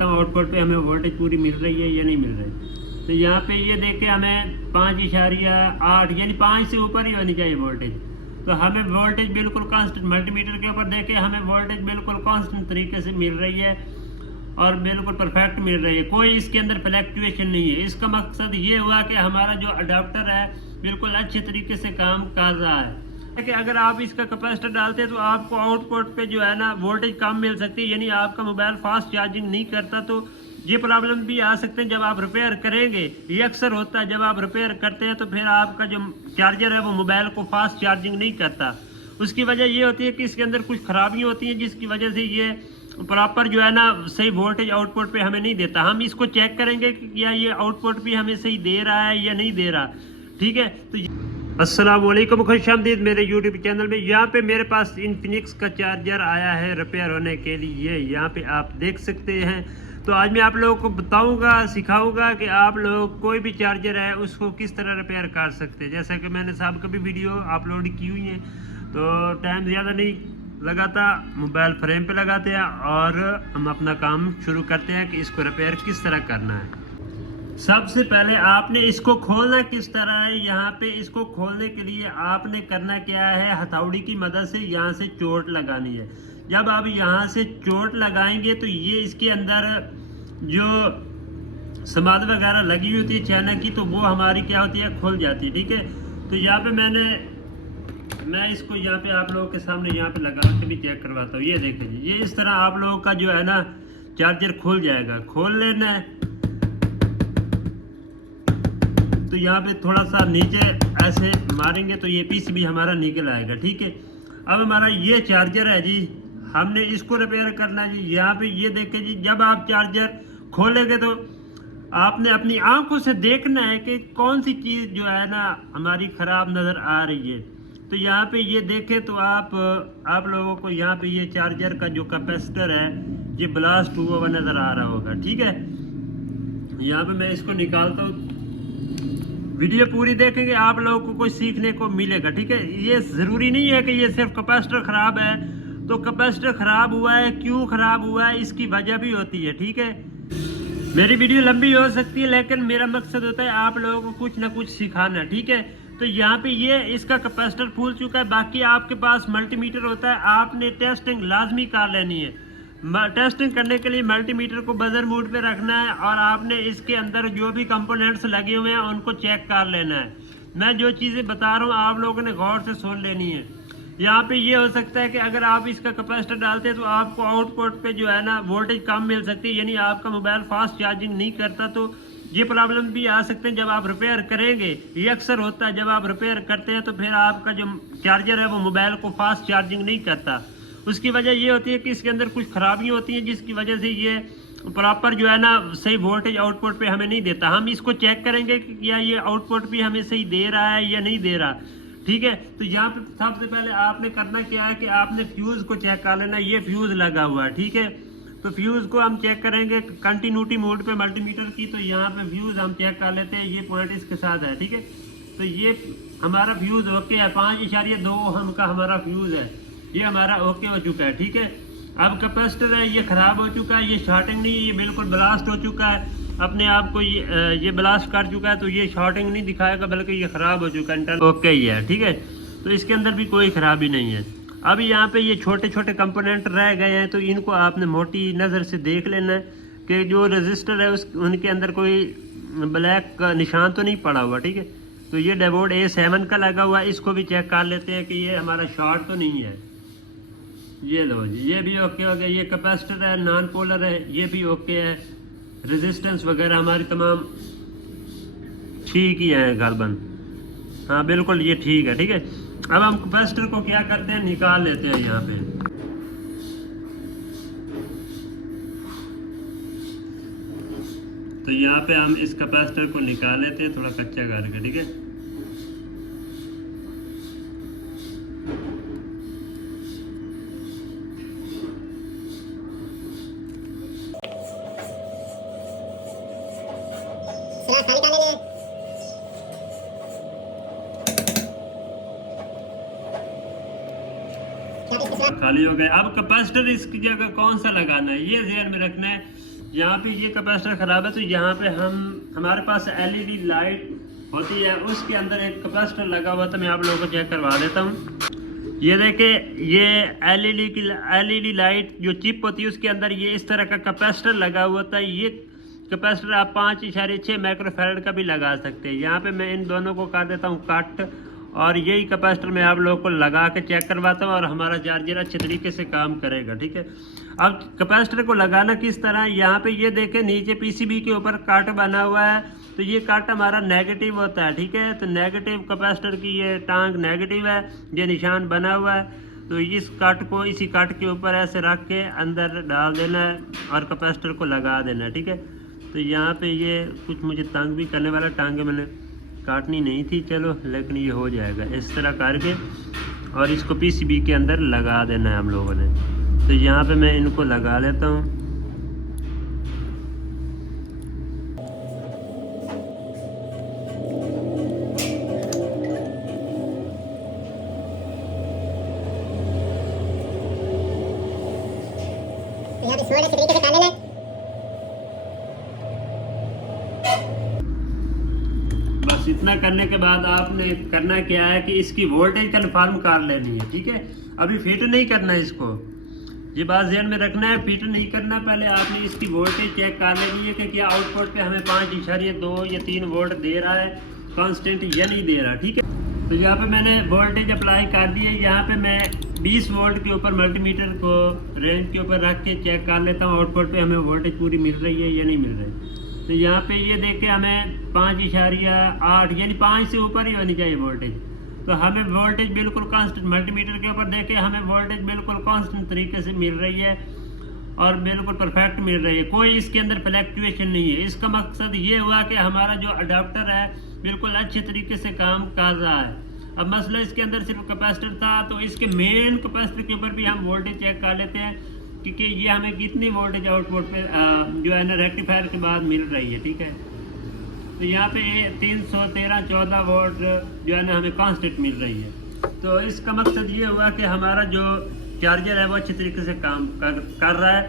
Output पे हमें voltage पूरी मिल रही है या नहीं मिल रही। तो यहाँ पे ये देख के हमें 5.8 यानी 5 से ऊपर ही होनी चाहिए वोल्टेज। तो हमें वोल्टेज बिल्कुल कांस्टेंट मल्टीमीटर के ऊपर देखे हमें वोल्टेज बिल्कुल कांस्टेंट तरीके से मिल रही है और बिल्कुल परफेक्ट मिल रही है, कोई इसके अंदर फ्लैक्चुएशन नहीं है। इसका मकसद ये हुआ कि हमारा जो अडाप्टर है बिल्कुल अच्छे तरीके से काम कर रहा है। कि अगर आप इसका कैपेसिटर डालते हैं तो आपको आउटपुट पे जो है ना वोल्टेज कम मिल सकती है, यानी आपका मोबाइल फास्ट चार्जिंग नहीं करता। तो ये प्रॉब्लम भी आ सकते हैं जब आप रिपेयर करेंगे। ये अक्सर होता है जब आप रिपेयर करते हैं तो फिर आपका जो चार्जर है वो मोबाइल को फास्ट चार्जिंग नहीं करता। उसकी वजह ये होती है कि इसके अंदर कुछ खराबियाँ होती हैं जिसकी वजह से ये प्रॉपर जो है ना सही वोल्टेज आउटपुट पे हमें नहीं देता। हम इसको चेक करेंगे कि क्या ये आउटपुट भी हमें सही दे रहा है या नहीं दे रहा। ठीक है, तो अस्सलाम वालेकुम, खुशामदीद मेरे यूट्यूब चैनल में। यहाँ पे मेरे पास इन्फिनिक्स का चार्जर आया है रिपेयर होने के लिए, यहाँ पे आप देख सकते हैं। तो आज मैं आप लोगों को बताऊंगा, सिखाऊंगा कि आप लोग कोई भी चार्जर है उसको किस तरह रिपेयर कर सकते हैं। जैसा कि मैंने साहब कभी वीडियो अपलोड की हुई है, तो टाइम ज़्यादा नहीं लगाता, मोबाइल फ्रेम पे लगाते हैं और हम अपना काम शुरू करते हैं कि इसको रिपेयर किस तरह करना है। सबसे पहले आपने इसको खोलना किस तरह है। यहाँ पे इसको खोलने के लिए आपने करना क्या है, हथौड़ी की मदद से यहाँ से चोट लगानी है। जब आप यहाँ से चोट लगाएंगे तो ये इसके अंदर जो समाद वगैरह लगी होती है चाइना की, तो वो हमारी क्या होती है, खुल जाती है। ठीक है, तो यहाँ पे मैं इसको यहाँ पे आप लोगों के सामने यहाँ पे लगा के भी चेक करवाता हूँ। ये देखें जी, ये इस तरह आप लोगों का जो है ना चार्जर खुल जाएगा। खोल लेना है तो यहाँ पे थोड़ा सा नीचे ऐसे मारेंगे तो ये पीस भी हमारा निकल आएगा। ठीक है, अब हमारा ये चार्जर है जी, हमने इसको रिपेयर करना है जी। यहाँ पे ये देखें जी, जब आप चार्जर खोलेंगे तो आपने अपनी आंखों से देखना है कि कौन सी चीज़ जो है ना हमारी ख़राब नज़र आ रही है। तो यहाँ पे ये देखें तो आप लोगों को यहाँ पे ये चार्जर का जो कैपेसिटर है ये ब्लास्ट हुआ हुआ नज़र आ रहा होगा। ठीक है, यहाँ पे मैं इसको निकालता हूँ, वीडियो पूरी देखेंगे आप लोगों को कुछ सीखने को मिलेगा। ठीक है, ये ज़रूरी नहीं है कि ये सिर्फ कैपेसिटर ख़राब है। तो कैपेसिटर ख़राब हुआ है, क्यों ख़राब हुआ है, इसकी वजह भी होती है। ठीक है, मेरी वीडियो लंबी हो सकती है लेकिन मेरा मकसद होता है आप लोगों को कुछ ना कुछ सिखाना। ठीक है, तो यहाँ पे ये इसका कैपेसिटर फूल चुका है। बाकी आपके पास मल्टीमीटर होता है, आपने टेस्टिंग लाजमी कर लेनी है। टेस्टिंग करने के लिए मल्टीमीटर को बजर मोड पे रखना है और आपने इसके अंदर जो भी कंपोनेंट्स लगे हुए हैं उनको चेक कर लेना है। मैं जो चीज़ें बता रहा हूँ आप लोगों ने गौर से सुन लेनी है। यहाँ पे ये हो सकता है कि अगर आप इसका कैपेसिटर डालते हैं तो आपको आउटपुट पे जो है ना वोल्टेज कम मिल सकती है, यानी आपका मोबाइल फास्ट चार्जिंग नहीं करता। तो ये प्रॉब्लम भी आ सकते हैं जब आप रिपेयर करेंगे। ये अक्सर होता है जब आप रिपेयर करते हैं तो फिर आपका जो चार्जर है वो मोबाइल को फास्ट चार्जिंग नहीं करता। उसकी वजह ये होती है कि इसके अंदर कुछ खराबियाँ होती हैं जिसकी वजह से ये प्रॉपर जो है ना सही वोल्टेज आउटपुट पे हमें नहीं देता। हम इसको चेक करेंगे कि क्या ये आउटपुट भी हमें सही दे रहा है या नहीं दे रहा। ठीक है, तो यहाँ पे सबसे पहले आपने करना क्या है कि आपने फ्यूज़ को चेक कर लेना। ये फ्यूज़ लगा हुआ है। ठीक है, तो फ्यूज़ को हम चेक करेंगे कंटिन्यूटी मोड पे मल्टीमीटर की। तो यहाँ पे फ्यूज़ हम चेक कर लेते हैं, ये पॉइंट इसके साथ है। ठीक है, तो ये हमारा फ्यूज़ ओके है, 5.2 ओहम का हमारा फ्यूज़ है, ये हमारा ओके हो चुका है। ठीक है, अब कैपेसिटर है ये ख़राब हो चुका है, ये शॉर्टिंग नहीं, ये बिल्कुल ब्लास्ट हो चुका है अपने आप को। ये ब्लास्ट कर चुका है तो ये शॉर्टिंग नहीं दिखाएगा बल्कि ये ख़राब हो चुका है, ओके ही है। ठीक है, तो इसके अंदर भी कोई ख़राबी नहीं है। अब यहाँ पे ये छोटे छोटे कंपोनेंट रह गए हैं तो इनको आपने मोटी नज़र से देख लेना है कि जो रजिस्टर है उनके अंदर कोई ब्लैक का निशान तो नहीं पड़ा हुआ। ठीक है, तो ये डेवोड A7 का लगा हुआ है, इसको भी चेक कर लेते हैं कि ये हमारा शॉर्ट तो नहीं है। ये लो जी, ये भी ओके हो गया। ये कैपेसिटर है, नॉन पोलर है, ये भी ओके है। रेजिस्टेंस वगैरह हमारी तमाम ठीक ही है गालबन, हाँ बिल्कुल ये ठीक है। ठीक है, अब हम कैपेसिटर को क्या करते हैं, निकाल लेते हैं यहाँ पे। तो यहाँ पे हम इस कैपेसिटर को निकाल लेते हैं थोड़ा कच्चा करके। ठीक है, खाली हो गए। अब कैपेसिटर इसकी जगह कौन सा लगाना है ये ध्यान में रखना है। यहाँ पे ये कैपेसिटर ख़राब है, तो यहाँ पे हमारे पास एलईडी लाइट होती है, उसके अंदर एक कैपेसिटर लगा हुआ था। मैं आप लोगों को चेक करवा देता हूँ। ये देखे, ये एलईडी लाइट जो चिप होती है उसके अंदर ये इस तरह का कैपेसिटर लगा हुआ था। ये कैपेसिटर आप 5.6 माइक्रोफैराड का भी लगा सकते हैं। यहाँ पे मैं इन दोनों को कर देता हूँ कट, और यही कैपेसिटर मैं आप लोगों को लगा के चेक करवाता हूँ और हमारा चार्जर अच्छे तरीके से काम करेगा। ठीक है, अब कैपेसिटर को लगाना किस तरह, यहाँ पे ये देखें नीचे पीसीबी के ऊपर कट बना हुआ है, तो ये कट हमारा नेगेटिव होता है। ठीक है, तो नेगेटिव कैपेसिटर की ये टांग नेगेटिव है, ये निशान बना हुआ है। तो इस कट को इसी कट के ऊपर ऐसे रख के अंदर डाल देना है और कैपेसिटर को लगा देना है। ठीक है, तो यहाँ पे ये कुछ मुझे तंग भी करने वाला, टांगे मैंने काटनी नहीं थी, चलो, लेकिन ये हो जाएगा इस तरह करके, और इसको पीसीबी के अंदर लगा देना है हम लोगों ने। तो यहाँ पे मैं इनको लगा लेता हूँ। बस इतना करने के बाद आपने करना क्या है कि इसकी वोल्टेज कन्फर्म कर लेनी है। ठीक है, अभी फिट नहीं करना है इसको, ये बात ध्यान में रखना है, फिट नहीं करना। पहले आपने इसकी वोल्टेज चेक कर लेनी है कि क्या आउटपुट पे हमें 5.2 या 3 वोल्ट दे रहा है कांस्टेंट या नहीं दे रहा। ठीक है, तो यहाँ पे मैंने वोल्टेज अप्लाई कर दी है। यहाँ पे मैं 20 वोल्ट के ऊपर मल्टीमीटर को रेंज के ऊपर रख के चेक कर लेता हूँ आउटपुट पे हमें वोल्टेज पूरी मिल रही है या नहीं मिल रही। तो यहाँ पे ये देखे हमें 5.8 यानी 5 से ऊपर ही होनी चाहिए वोल्टेज। तो हमें वोल्टेज बिल्कुल कांस्टेंट, मल्टीमीटर के ऊपर देखे हमें वोल्टेज बिल्कुल कांस्टेंट तरीके से मिल रही है और बिल्कुल परफेक्ट मिल रही है, कोई इसके अंदर फ्लैक्चुएशन नहीं है। इसका मकसद ये हुआ कि हमारा जो अडाप्टर है बिल्कुल अच्छे तरीके से काम कर रहा है। अब मसला इसके अंदर सिर्फ कैपेसिटर था, तो इसके मेन कैपेसिटर के ऊपर भी हम वोल्टेज चेक कर लेते हैं क्योंकि ये हमें कितनी वोल्टेज आउटपुट पे जो है ना रेक्टिफायर के बाद मिल रही है। ठीक है, तो यहाँ पे 313-14 वोल्ट जो है ना हमें कांस्टेंट मिल रही है। तो इसका मकसद ये हुआ कि हमारा जो चार्जर है वो अच्छी तरीके से काम कर रहा है।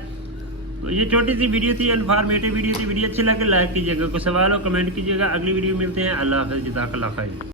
तो ये छोटी सी वीडियो थी, इन्फॉर्मेटिव वीडियो थी। वीडियो अच्छी लगे लाइक कीजिएगा, कोई सवाल हो कमेंट कीजिएगा। अगली वीडियो मिलते हैं। अल्लाह हाफ़िज़, जज़ाकल्लाह खैर।